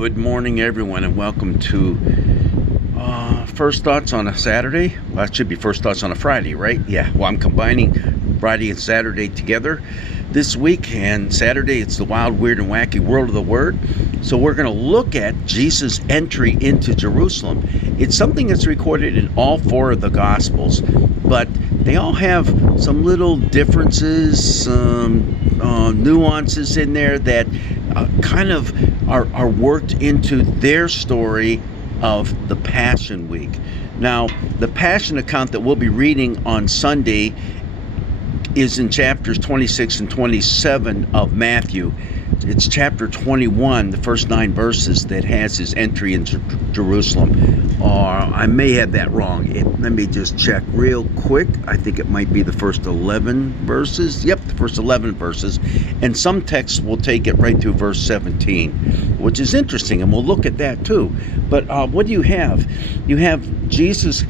Good morning, everyone, and welcome to First Thoughts on a Saturday. Well, it should be First Thoughts on a Friday, right? Yeah, well, I'm combining Friday and Saturday together this week, and Saturday it's the wild, weird, and wacky world of the Word. So we're going to look at Jesus' entry into Jerusalem. It's something that's recorded in all four of the Gospels, but they all have some little differences, some nuances in there that kind of are worked into their story of the Passion Week. Now, the Passion account that we'll be reading on Sunday is in chapters 26 and 27 of Matthew. It's chapter 21, the first 9 verses, that has his entry into Jerusalem. I may have that wrong. Let me just check real quick. I think it might be the first 11 verses. Yep, the first 11 verses. And some texts will take it right through verse 17, which is interesting, and we'll look at that too. But what do you have? You have Jesus.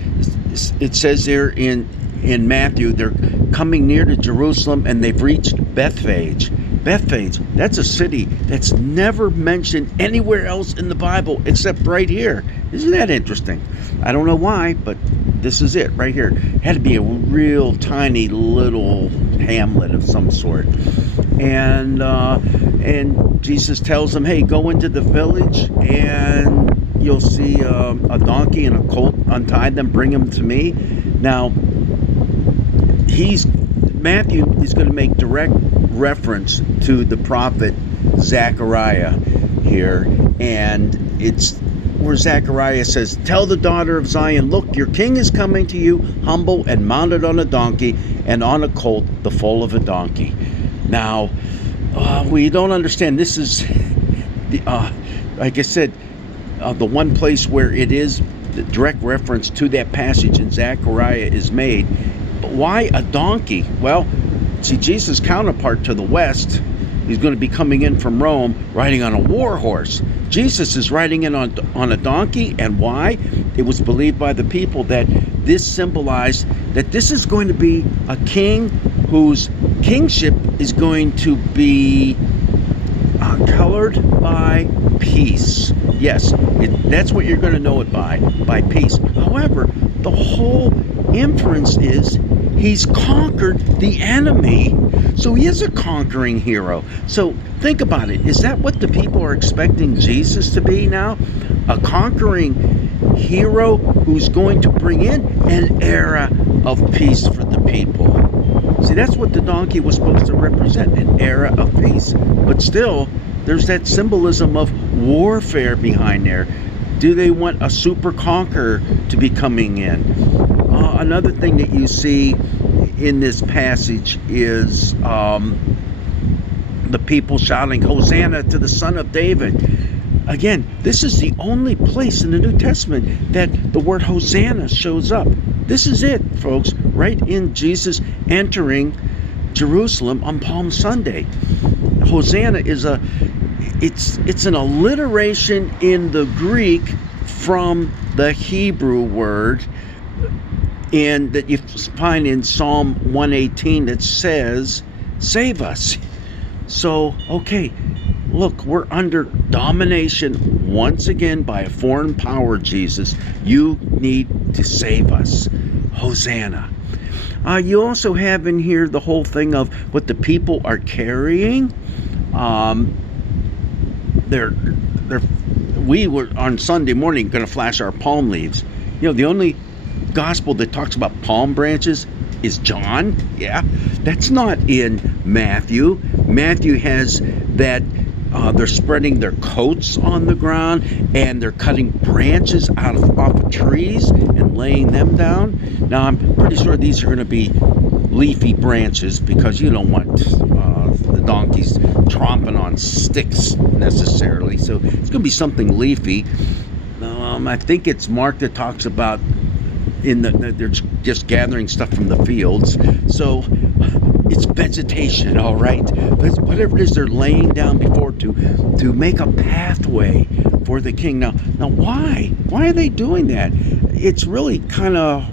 It says there in Matthew, they're coming near to Jerusalem, and they've reached Bethphage. Bethphage, that's a city that's never mentioned anywhere else in the Bible except right here. Isn't that interesting? I don't know why, but this is it right here. It had to be a real tiny little hamlet of some sort. And Jesus tells them, hey, go into the village and you'll see a donkey and a colt, untie them, bring them to me. Now, Matthew is going to make direct reference to the prophet Zechariah here, and it's where Zechariah says, tell the daughter of Zion, look, your king is coming to you, humble and mounted on a donkey, and on a colt, the foal of a donkey. Now, we don't understand. This is, like I said, the one place where it is the direct reference to that passage in Zechariah is made. But why a donkey? Well, see, Jesus' counterpart to the west, he's going to be coming in from Rome riding on a war horse. Jesus is riding in on a donkey, and why? It was believed by the people that this symbolized that this is going to be a king whose kingship is going to be colored by peace. Yes, that's what you're going to know it by peace. However, the whole inference is he's conquered the enemy, so he is a conquering hero. So think about it. Is that what the people are expecting Jesus to be now? A conquering hero who's going to bring in an era of peace for the people. See, that's what the donkey was supposed to represent, an era of peace. But still, there's that symbolism of warfare behind there. Do they want a super conqueror to be coming in? Another thing that you see in this passage is the people shouting, Hosanna to the Son of David. Again, this is the only place in the New Testament that the word Hosanna shows up. This is it, folks, right in Jesus entering Jerusalem on Palm Sunday. Hosanna is it's an alliteration in the Greek from the Hebrew word, and that you find in Psalm 118 that says, save us. So, okay, look, we're under domination once again by a foreign power, Jesus. You need to save us. Hosanna. You also have in here the whole thing of what the people are carrying. We were on Sunday morning going to flash our palm leaves. You know, the only gospel that talks about palm branches is John. Yeah, that's not in Matthew. Matthew has that they're spreading their coats on the ground and they're cutting branches off of trees and laying them down. Now, I'm pretty sure these are going to be leafy branches because you don't want the donkeys tromping on sticks necessarily. So it's going to be something leafy. I think it's Mark that talks about they're just gathering stuff from the fields. So it's vegetation, all right. But whatever it is, they're laying down before to make a pathway for the king. Now why? Why are they doing that? It's really kind of,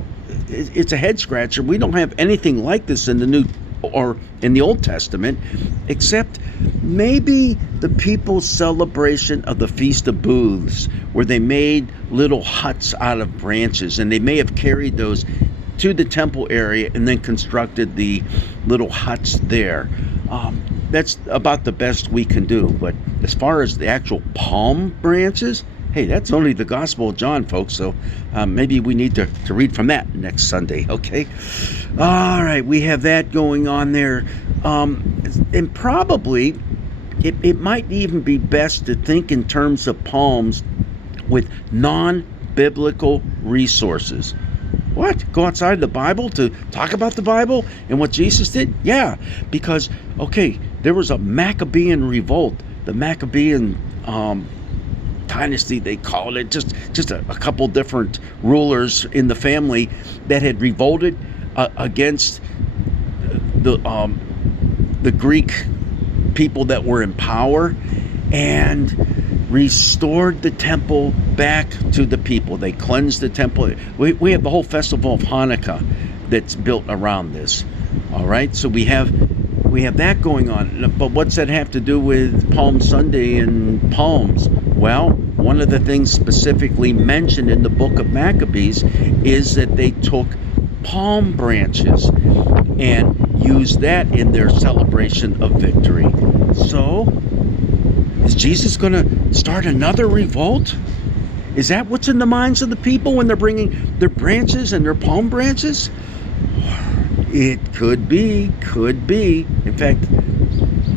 it's a head scratcher. We don't have anything like this in the New or in the Old Testament, except maybe the people's celebration of the Feast of Booths, where they made little huts out of branches, and they may have carried those to the temple area and then constructed the little huts there. That's about the best we can do. But as far as the actual palm branches, hey, that's only the Gospel of John, folks. So maybe we need to read from that next Sunday, okay? All right, we have that going on there. And probably it might even be best to think in terms of palms with non-biblical resources. What? Go outside the Bible to talk about the Bible and what Jesus did? Yeah, because, okay, there was a Maccabean revolt. The Maccabean dynasty, they called it, just a couple different rulers in the family that had revolted against the Greek people that were in power and restored the temple back to the people. They cleansed the temple. We have the whole festival of Hanukkah that's built around this. All right, so we have that going on. But what's that have to do with Palm Sunday and palms? Well, one of the things specifically mentioned in the book of Maccabees is that they took palm branches and used that in their celebration of victory. So, is Jesus going to start another revolt? Is that what's in the minds of the people when they're bringing their branches and their palm branches? It could be. In fact,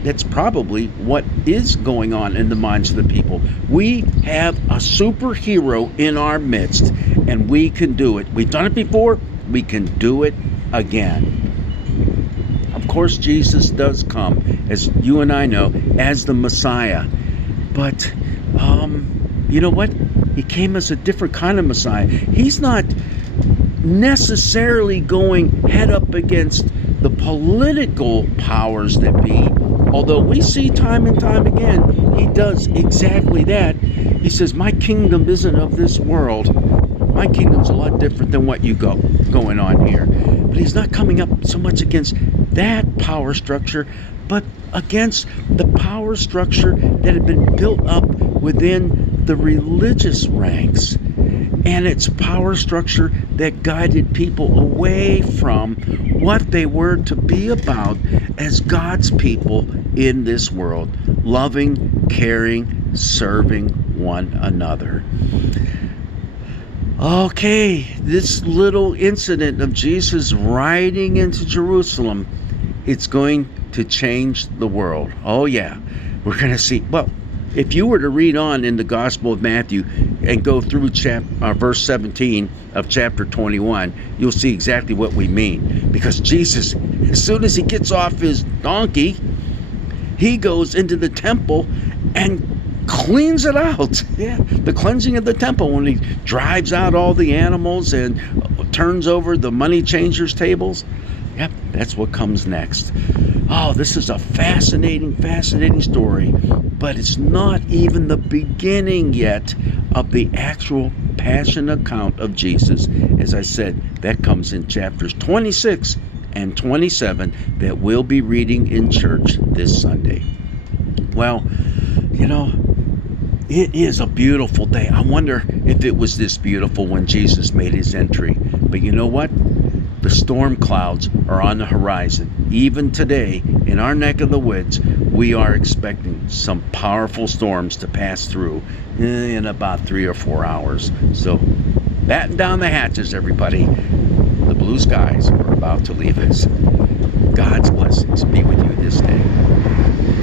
that's probably what is going on in the minds of the people. We have a superhero in our midst, and we can do it. We've done it before. We can do it again. Of course, Jesus does come, as you and I know, as the Messiah. But, you know what? He came as a different kind of Messiah. He's not necessarily going head up against the political powers that be, although we see time and time again, he does exactly that. He says, my kingdom isn't of this world. My kingdom's a lot different than what you got going on here. But he's not coming up so much against that power structure, but against the power structure that had been built up within the religious ranks. And it's power structure that guided people away from what they were to be about as God's people in this world, loving, caring, serving one another. Okay, this little incident of Jesus riding into Jerusalem, it's going to change the world. Oh yeah, we're going to see. Well, if you were to read on in the Gospel of Matthew and go through verse 17 of chapter 21, you'll see exactly what we mean. Because Jesus, as soon as he gets off his donkey, he goes into the temple and cleans it out. Yeah, the cleansing of the temple, when he drives out all the animals and turns over the money changers' tables. Yep, that's what comes next. Oh, this is a fascinating story, but it's not even the beginning yet of the actual passion account of Jesus. As I said, that comes in chapters 26 and 27 that we'll be reading in church this Sunday. Well, you know, it is a beautiful day. I wonder if it was this beautiful when Jesus made his entry. But you know what? The storm clouds are on the horizon. Even today, in our neck of the woods, we are expecting some powerful storms to pass through in about 3 or 4 hours. So, batten down the hatches, everybody. The blue skies are about to leave us.